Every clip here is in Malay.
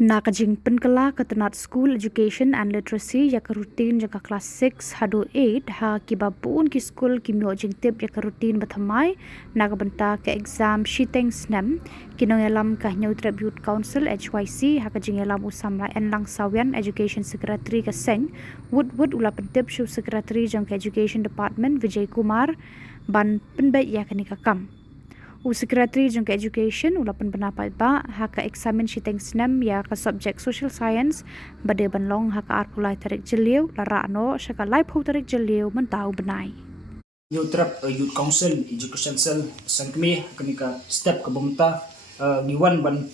Nakajing penkala ketenat school education and literacy jaka rutin jaka kelas 6 hado 8 ha kibabun ki school ki myo jing tip jaka rutin bathamai nakabenta ke exam shiteng snem kinong elam ka new tribute council HYC ha kajing elam usamla enlang sawian education secretary ka seng wood ula pentip shu secretary jang ke education department Vijay Kumar ban penbai ya kanika kam Secretary jang ke education ulapan pendapat ba haka examen shiteng snem ya ka subject social science bade banlong haka arpulai tarik jeliu lara no shaka life ho tarik jeliu mentau benai New trap youth council education cell sangkme kanika step ke bumta giwan ban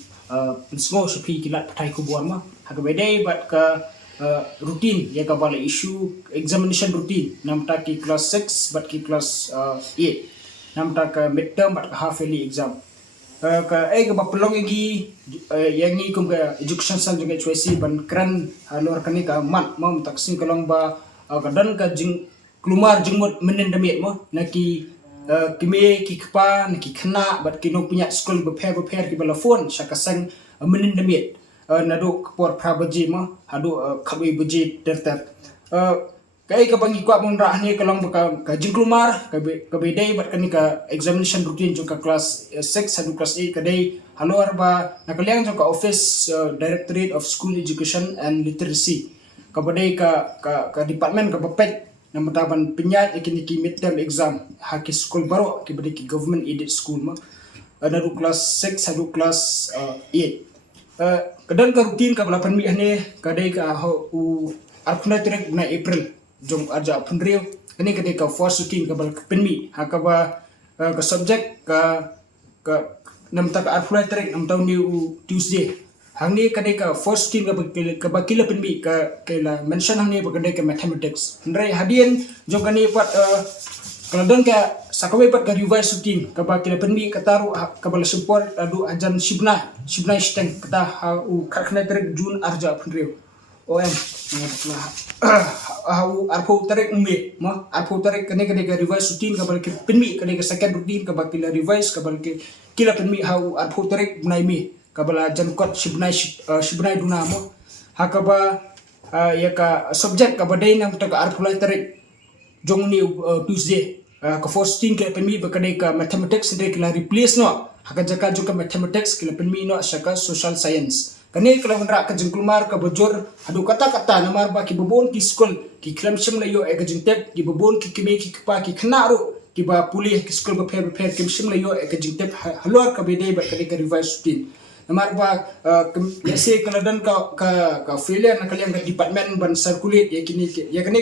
pinsgo sepi kilat patai ku buan ma haka bedai bat ka routine ya ka bala issue examination routine namta ki class 6 bat ki class 8 namta ka midterm bat ka half yearly exam ka ay ka bapelong igi yang ni kum ka education cell juga choice ban kran luar kanika mat mam taksin kalong ba kadan ka jing kelumar jengmut menendamit mo naki kime ki kpa naki khna bat kino punya school beper ki bala phone syakasang menendamit nado kapor prabaji mo hado khabi baji tertar kai ka bangi kwa mon rah ni kalong ka jing kelumar ka bedai bat kanika examination routine jong class 6 hado class 8 kadai halor ba nakaliang jong ka office directorate of school education and literacy ka badai ka department ka bapet nama taban penyat ikini ki midterm exam haki school baru ki beri ki government aided school ma ada kelas 6 ada kelas 8 kadang ka rutin ka balapan mi ne kadai ka u arpuna trek na April jong aja punrio ini kadai ka first routine ka bal penmi hakaba ka subject ka nam ta ka arpuna trek nam taw ni Tuesday hangni kadai ka first routine ka bakila penmi ka kala mention hangni ba kadai ka mathematics ndrai hadian jong kani pat kaladon ka sakawe pat ka revise routine ka bakila penmi ka taru ka bal support adu ajan shibna steng kata u karkhna trek jun arja punrio om arpo tarik umbe mo arpo tarik kene ka revise routine ka bal penmi kene ka second routine ka bakila revise ka bal kila penmi arpo tarik bunai mi kabala jankot shibnai duna mo hakaba ya ka subject ka badai nam ta ka arpulai tarik jong ni Tuesday ka first thing ka penmi ba kadai ka mathematics de kila replace no haka jaka joka mathematics kila penmi no shaka social science kani kala ndra ka jengkulmar ka bojor adu kata namar ba ki bobon ki school ki klamshim la yo e ka jintep ki bobon ki kime ki pa ki khnaro ki ba puli ki school ba pher ki shim la yo e ka jintep halor ka bedai ba kadai ka revise routine namar ba lese kaladan ka failure na kalian ka department ban circulate ya kini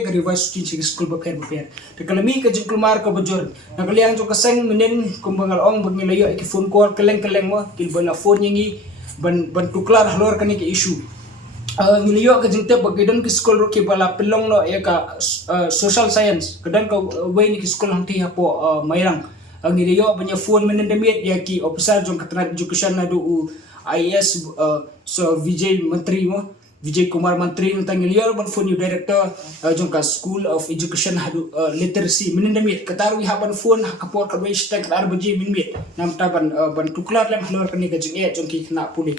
ka revise routine school ba pher te kalami ka jingkulmar ka bojor na kalian jo kaseng menen kumbangal ong bagnilayo ki phone call keleng mo kil bala phone yingi ban tuklar halor kani ke issue miliyo ka jingte bagidan ki school ro ki bala pelong no ya ka social science kadan ka way ni ki school hangti hapo mairang ang miliyo banya phone menendamit ya ki officer jong katrat education na do IAS so Vijay Kumar Mantri nang ngiliar ban phone new director jong ka school of education hadu literacy menendamit kataru haban phone kapor ka base tag arbaji minmit nam taban ban tuklar lam halor kani ka jing jong ki na puli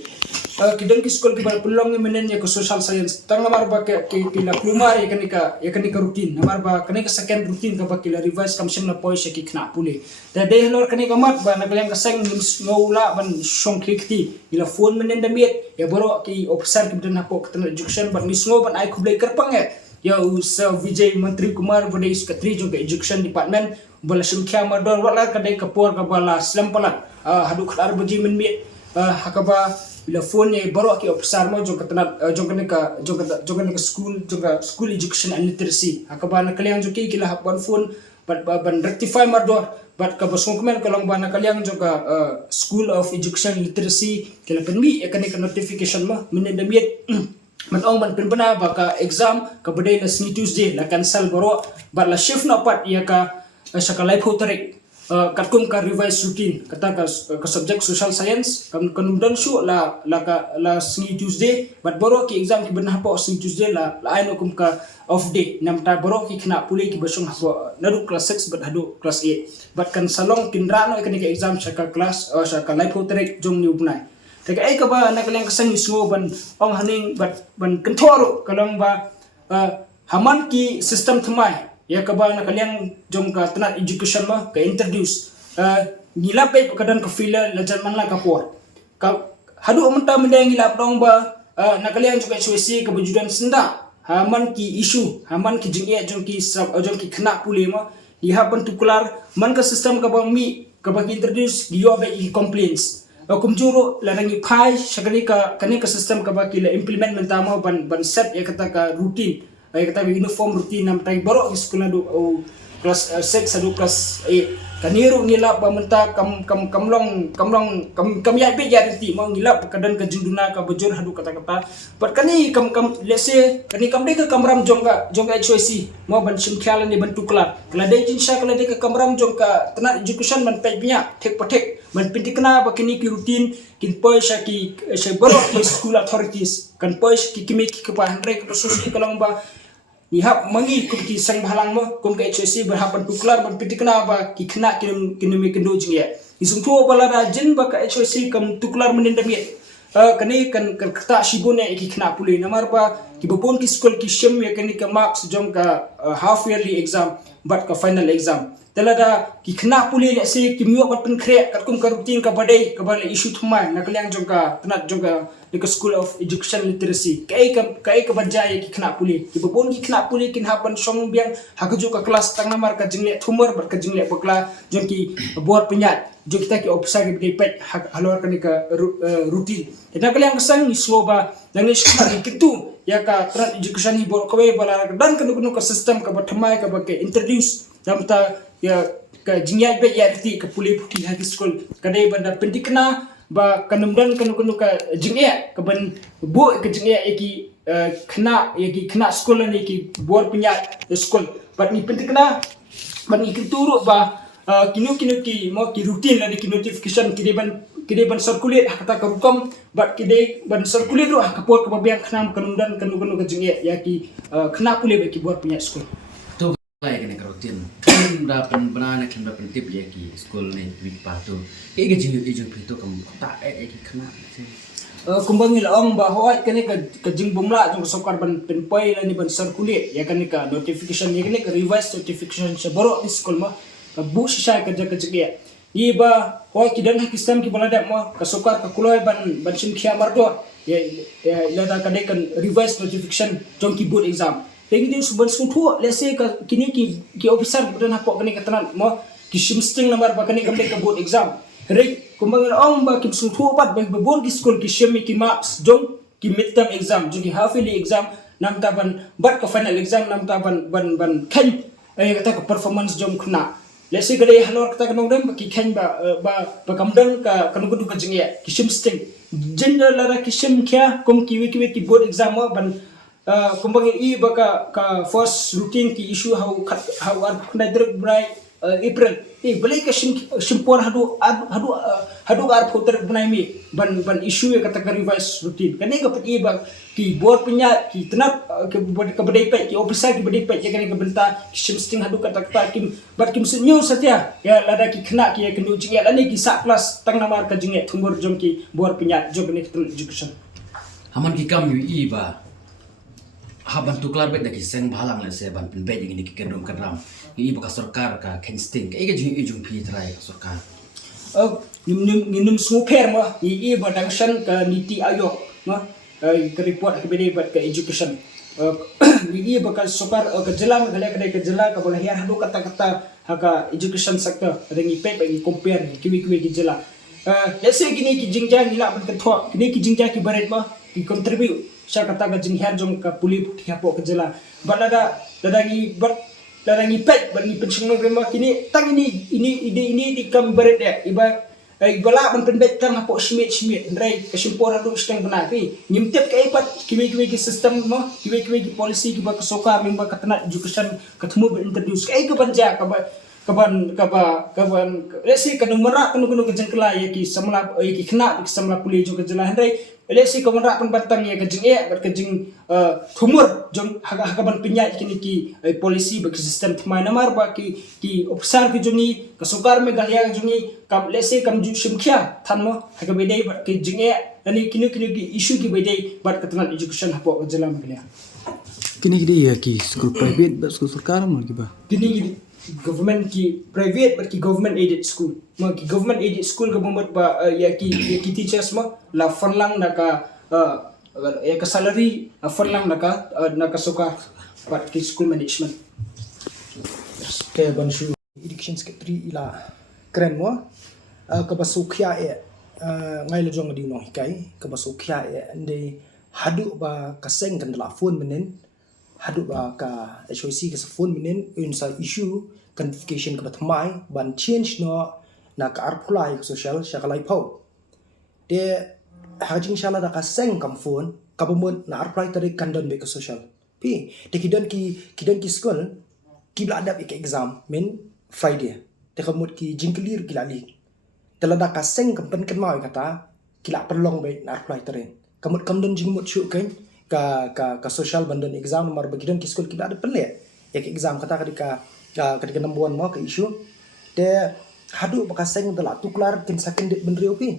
kidang ki school ki bal pulong menen ya ko social science tang namar ba ki pila klumar ya kani ka routine namar ba kani ka second routine ka ba kila revise kam sim na poise ki na puli da de halor kani ka mat ba naglang ka sang ngula ban shong klikti ila phone menendamit ya boro ki officer ki dan hapo katana education ban mismo ban ai kublai kerpang ya sa Vijay Mantri Kumar bode secretary jong education department bala simkhya mador wala kadai kapor ka bala slampalat hadu khar baji minmi hakaba bila phone ye baro ki officer mo jong katana jong ka school education and literacy hakaba na kaliang jong ki kila hapan phone ban rectify mador bat ka basong komen kalong bana kaliang jong ka school of education literacy kila penmi ya kani ka notification mo minendamiet man ong man pinbana baka exam ka badai na sni Tuesday la cancel baro bat la shift na pat ya ka saka life hotarik katkum ka revise routine kata ka subject social science kanumdan shu la sni Tuesday bat baro ki exam ki bana pa sni Tuesday la aino kum ka off day nam ta baro ki khna puli ki basung hapo nadu class 6 bat hadu class 8 bat kan salong kinrano ikani ka exam saka class saka life hotarik jong ni ubnai Tapi ai ka ba nak lang kasang isngo ban ong haning ban kentoro kalong ba haman ki system thamai ya ka ba nak lang jong ka tanat education ma ka introduce ngilap pe kadan ka fila lajan man lang ka por ka hadu amta mendang ngilap dong ba nak lang juga SWC ka bujudan senda haman ki issue haman ki jingya jong ki kena puli ma lihat partikular man ka system ka ba mi ka ba introduce giyo ba i complaints kumjuro larangi pai shakani ka kani ka system ka ba kila implement mentama ban set ya kata ka routine ya kata uniform routine nam tai baro sekolah do kelas 6 adu kelas 8 kaniru ngilap ba menta kam ya be ya renti mau ngilap kadan ka junduna ka bejur hadu kata-kata but kani let's say kani kam de ka kamram jongga HOC mau ban simkhala ni ban tukla kala de jinsha kala de ka kamram jongka tanat education man pe pinya thek pathek man pintikna ba kini ki routine kin poisha ki baro ki school authorities kan poish ki kimi ki pa handre ka sosi kalang ba nihap mangi kum ki sang bahalang mo kum ka HOC berhapan tuklar ban pitikna ba ki kena kinemi kendo jingya isung tuo bala rajin ba ka HOC kam tuklar menendam ye kani kan kata shibone ki kena puli namar ba ki bopon ki school ki shem ya kani ka marks jom ka half yearly exam but ka final exam telada ki kena puli le se ki miyo bat pen kre kat kum ka rutin ka badai ka bala issue thumai nakaliang jom ka tanat jom ka the School of Education Literacy kai ka bajai ki kena puli ki bopon ki kena puli kin hapan song biang hakaju ka kelas tang namar ka jingle thumar bar ka jingle bakla jom ki bor penyat jom kita ki officer ki pet halor ka ni ka rutin ina kaliang sang isloba nang sekolah kitu ya ka trans education ni bor kawe bala dan kanu ka system ka bathmai ka ke introduce damta ya ka jingle be ya ti ka puli ki high school kadai banda pendikna ba kanumdan kanu ka jingya ka ban bu ka jingya eki kena sekolah ni ki bor punya sekolah bat ni pentikna ban iki turu ba kinu ki mo ki rutin la ki notification ki ban circulate kata ka hukum bat ki ban circulate ro ka por ka babiang kena kanumdan kanu ka jingya ya ki kena pule ba ki bor punya sekolah tu lai kena rutin kan da penana kan da pentip ya ki sekolah ni week patu ke jing itu kamu tak ki kena kumbangi la ong ba hoat kani ka jing bumla jong sokar ban penpai la ni ban circulate ya kani ka notification ni kani ka revise notification sa baro di sekolah ma ka bu sisa ka jaga jege iba hoat ki dan hakisam ki balada ma ka sokar ka kuloi ban sim khia mardo ya la da ka kan revise notification jong ki board exam lagi dia suban sutu let's say ka kini ki officer dan hapok kani ka tanan mo ki sim sting number ba kani ka board exam Rek kumbang ong ba kim sutu bat ba bor ki school ki shemi ki marks jong ki midterm exam jong ki half yearly exam nam taban bat ka final exam nam taban ban kan kata ka performance jong kena let's say gade halor kata kanong dem ki kan ba kamdang ka kanu kudu ka jingya ki shim sting gender lara ki shim kya kum ki ki board exam mo ban kumbang I ba ka first routine ki issue how ar kunai drug bright April balik ke simpor hadu ar putar bunai mi ban issue ya kata revise routine kani ka pati ba ki board punya ki tenap ke badai pet ki officer ki badai pet ya kani ka benta simsting hadu kata kim bat kim senyu satya ya lada ki kena ki ya kendu jing ya lani ki sa kelas tang namar ka jing ya thumbur jom ki board punya job ni education haman ki kam yu i ba haban tuklar bet daki seng balang le se ban pen bet ini ki kendom kadram i ba ka sarkar ka kensting ka jung pi trai ka sarkar nim super ma I ba dangshan ka niti ayok ma ka report ka bede bat ka education I ba ka sarkar ka jela ma ka jela ka bola hiar hadu kata haka education sector rengi pe ngi compare kiwi ki jela let's say kini ki jingjang ila ban ka thwa kini ki jingjang ki baret ma ki contribute saya kata ka jing her jong ka puli putih hapo ka jela balada dadangi pet bani pensiun grema kini tang ini di kam baret ya iba bala ban penbet tang hapo smit ndrai ka simpor hadu steng bana ki nyimtep ka ipat kiwi ki system mo kiwi ki policy ki ba ka soka memba ka tanat education ka temu introduce ka banja ka ba kaban let's say kanu merak kanu kejeng kela ya ki samla ya ki kena samla puli jo kejela hendai let's say kau merak penbatang ya kejeng berkejeng tumur jong hakaban pinyai kini ki polisi bagi sistem thmai namar ba ki officer ki jongi kasukar me galia jongi kam let's say kam ju simkhya thanmo hakabedai ba ki jeng ani kini ki issue ki bedai bat katnan education hapo kejela maglia Kini ya ki school private ba school सरकार में की बा kini government ki private but ki government aided school ma ki government aided school ka bombat ba ya ki teachers ma la fanlang naka ya ka salary fanlang naka soka but ki school management ke banshu education secretary ila keren mo ka basukya ngai le jong di no hikai ka basukya ande hadu ba kaseng kan la phone menen hadu ba ka HOC ka phone menen inside issue convocation ka batmai ban change no na ka arpulai social shakalai pau de hajing shala da ka seng kam phone ka bomon na arpulai tari kandon be ka social pi de kidon ki school ki bla adap ke exam men Friday de kamut ki jingkelir ki lali telada ka seng kam pen kan mau kata kila perlong be na arpulai tari kamut kamdon jingmut syu kan ka social bandon exam nomor bagidon ki school ki bla ada penle ya ke exam kata ketika number 1 mau ke issue de hadu bakaseng tela tuklar kin second date benrio pi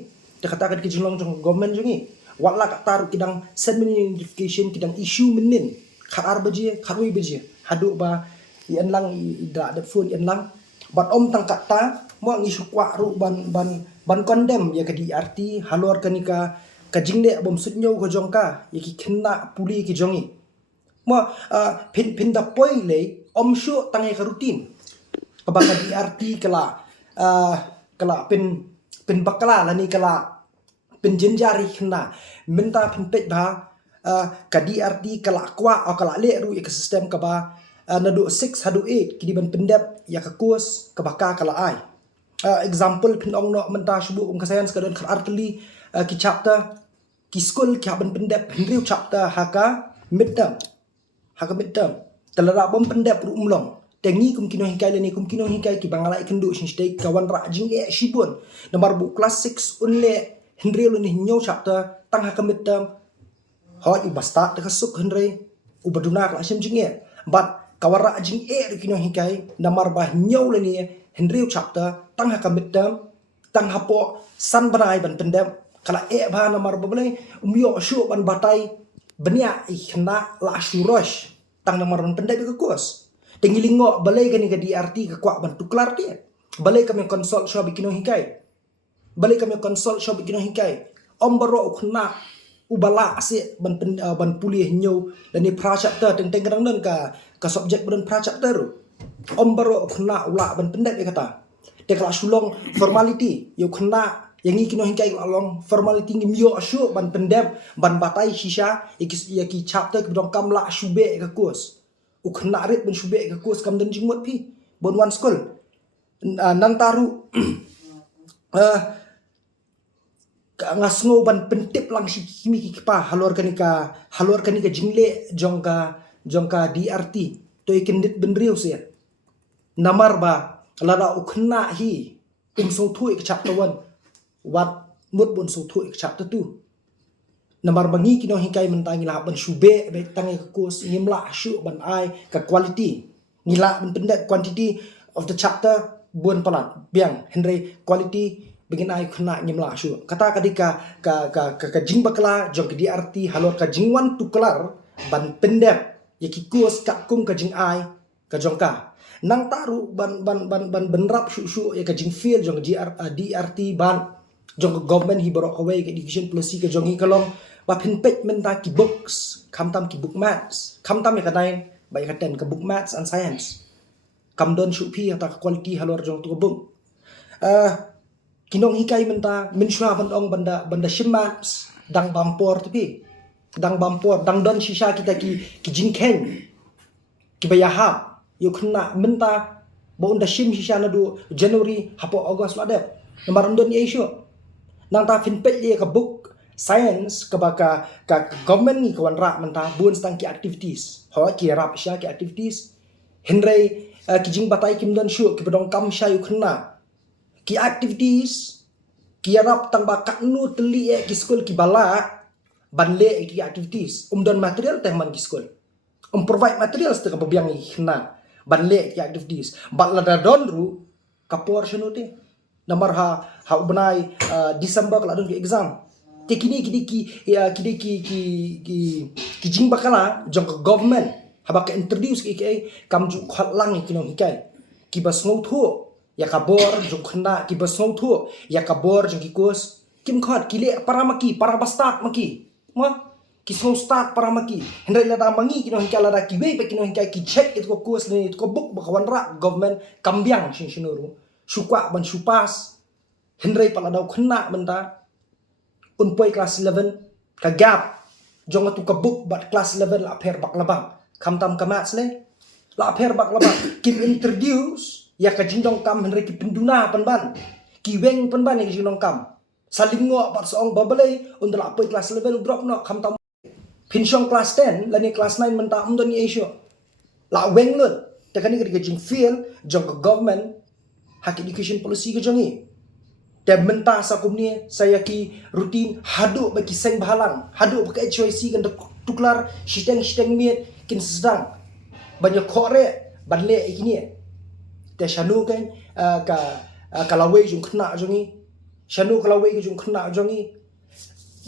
de kata ke jinglong jong government jongi wala ka taru kidang send notification kidang issue menin kharar baji kharui baji hadu ba yan lang ida ada phone yan lang bat om tang kata mo ngi sukwa ru ban condemn ya ke DRT halor kanika ka jingde bom sutnyo ko jongka yaki kena puli ki jongi mo pin da poi le om shu tangai ka rutin kabaka DRT kala pin bakala lani kala pin jenjari kena minta pin pet ba ka DRT kala kwa o kala le ru ek sistem ka ba nadu 6 hadu 8 kidi ban pendep ya ka kurs kabaka kala ai example pin ong no menta shubu kasayan skadon kal artli ki chapter ki school ki ban pendep hendriu chapter haka midterm telara bom pendep ru umlong tengi kum kino hikai leni kum kino hikai ki bangalai kendu shin stay kawan ra jing shibun nomor bu class 6 unle hendriu leni nyo chapter tang haka midterm hot i basta te kasuk hendri u baduna kla shim jing but kawan ra jing kino hikai nomor ba nyo leni hendriu chapter tang haka midterm tang hapo san banai ban pendep kala ba nomor ba boleh umyo shu ban batai benia ikhna la shurosh tang nomor ban pendep ke kos tengilingo balai kani ka DRT ka kwa ban tuklar dia balai kami konsol sho bikino hikai om baro ukhna ubala ase ban pulih nyo dan ni pra chapter teng kadang dan ka subject ban pra chapter om baro ukhna ula ban pendek kata de kala sulong formality yo khna yang kino hikai along formality ngi mio ashu ban pendep ban batai shisha yaki chapter ke dong kam la shube ka kos ukhna rit ban shube ka kos kam dan jingmot pi bon one school nan taru ngasngo ban pentip lang si kimi ki pa halor kanika jingle jongka DRT to ikendit benriu sia namar ba lara ukhna hi so thu ik chapter 1 wat mut bon so thu ik chapter 2 namar bangi kino hikai mentangi la ban shube be tangi ka kos ngimla shu ban ai ka quality ngila ban pendet quantity of the chapter bon palat biang henry quality begin ai khna ngimla shu kata kadika ka jing bakla jong DRT halor ka jingwan tuklar ban pendep yaki kos ka kum ka jing ai ka jongka nang taru ban benrap shu ya ka jing feel jong DRT ban jong government hi borok away ke education policy ka jong hi kalong ba pinpet menta ki books kamtam ki book maths kamtam ya kadain ba ya katen ka book maths and science kamdon shu pi ata quality halor jong tu bung kinong hikai menta menshwa bandong banda shimats dang bampor tapi dang bampor dang don shisha kita ki jingken ki bayahap yo kena menta ba unda shim shisha na du January hapo August lade nomor don ye sho nang ta finpet ye ka book science ka baka ka government ni kawan ra menta bun stang ki activities ho ki rap sha ki activities henry ki jing batai kim dan shu ki bedong kam shayu khna ki activities ki arap tang ba kaknu teli ki school ki bala banle ki activities dan material teh man ki school provide material stek babiang khna banle ki activities batla da donru kapor shanu te namar ha ubnai December kala dun ki exam te kini ki jing bakala jong government haba ka introduce ki kam ju khat lang ki no hikai ki bas ngau thu ya kabor jong khna ki bas ngau thu ya kabor jong ki kos kim khat ki le paramaki parabastak maki ma ki so start paramaki hendai la da mangi ki no hikai la da ki we pe ki no hikai ki check it ko kos ni ko book bakawan ra government kambiang shin shinuru sukwa ban supas hendai pala dau khna benta unpoi class 11 ka gap jong tu ka book bat class 11 la pher bak labang kam tam kamat le la pher bak labang kim introduce ya ka jindong kam hendai ki penduna panban ki weng panban ki jindong kam salingo bat song babale undra apoi class 11 drop no kam tam pinsyong class 10 la ni class 9 menta umdon ni asia la weng lut te kan ni ka jing feel jong government hak education policy ke jongi dan mentah sakum ni saya ki rutin hadu bagi seng bahalang hadu bagi HYC kan tuklar shiteng miet kin sedang banyak kore banle ikini te shanu kan kalawe jung khna jongi shanu kalawe jung khna jongi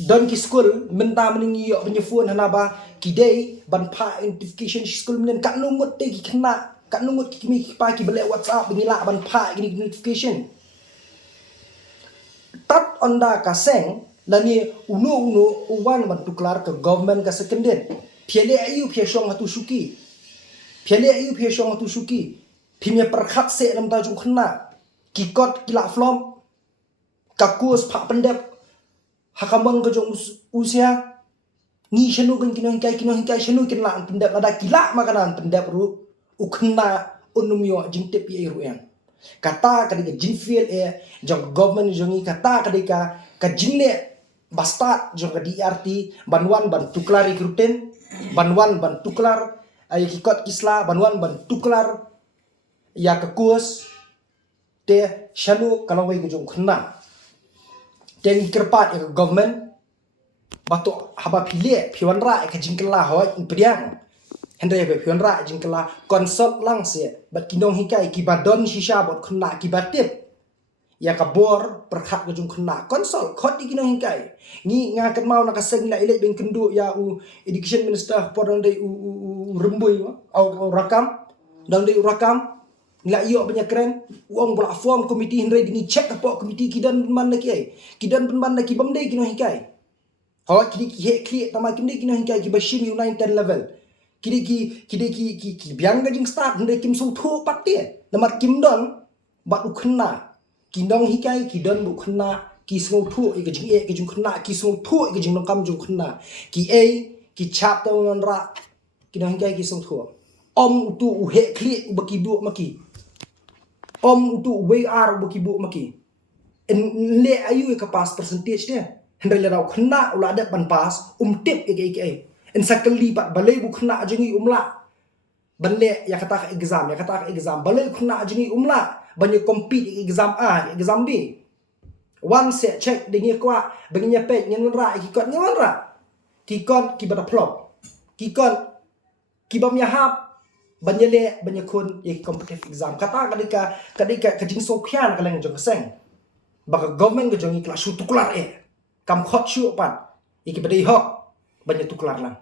don ki school mentah meningi yo banyak phone hanaba kidai ban pa identification school men kat nungut te ki khna kat nungut ki mi pa ki bele WhatsApp bengila ban pa ini notification tat onda kaseng lani unu uwan ban tuklar ke government ka sekenden piale ayu piashong hatu suki pimya perkhat se lam ta jung khna kikot kila flom kakus pak pendep hakamang ke jung usia ni shanu kan kinong kai shanu kin la pendep ada kila makanan pendep ru ukhna unumyo jingtep ye ruang kata kadika jinfiel jong government jongi kata kadika ka jinle bastard jong ka DRT banwan ban tuklar recruiten banwan ban tuklar ay kikot kisla banwan ban tuklar ya ka kurs te shanu kalawai jong khna ten kerpat ya government bato haba pile piwanra ka jingkela ho impriang hendai be piwanra jingkela konsol lang se bat kinong hikai kibadon shisha bot khna kibatip ya kabor perkhat ke jung khna konsol khot di kinong hikai ni nga kat mau nak seng la ile ben kendu ya education minister podang dei rembui au rakam dang dei rakam la iyo banyak keren uang platform komiti hendai dingi check apa komiti kidan man lagi kidan penban lagi bamdei kinong hikai ho kidi ki tama kimdei kinong hikai ki bashim u9 10 level kidi biang gajing start hendai kim sung thu pat tie namat kim don bat ukhna kindong hikai kidon bu khna ki sung thu ke jing khna ki sung thu ke jing kam jung khna ki chap to ngon ra kidong hikai ki sung thu om tu uhe kli baki bu maki om tu WR baki bu maki en le ayu ka pass percentage dia hendai le rau khna ula ada ban pass tip ke en sakali bat balai bu khna jengi umla banle ya kata exam balai khna jengi umla banyak compete exam A exam B one set check dengi kwa benginya pek nyen ra kikot nyen ra kikot kibata plop kikot kibam ya hap banyele banyak kun ye competitive exam kata kadika kajing sokyan kaleng jong seng baka government ke jongi kelas shu tuklar kam khot shu pan iki badai hok banyak tuklar lang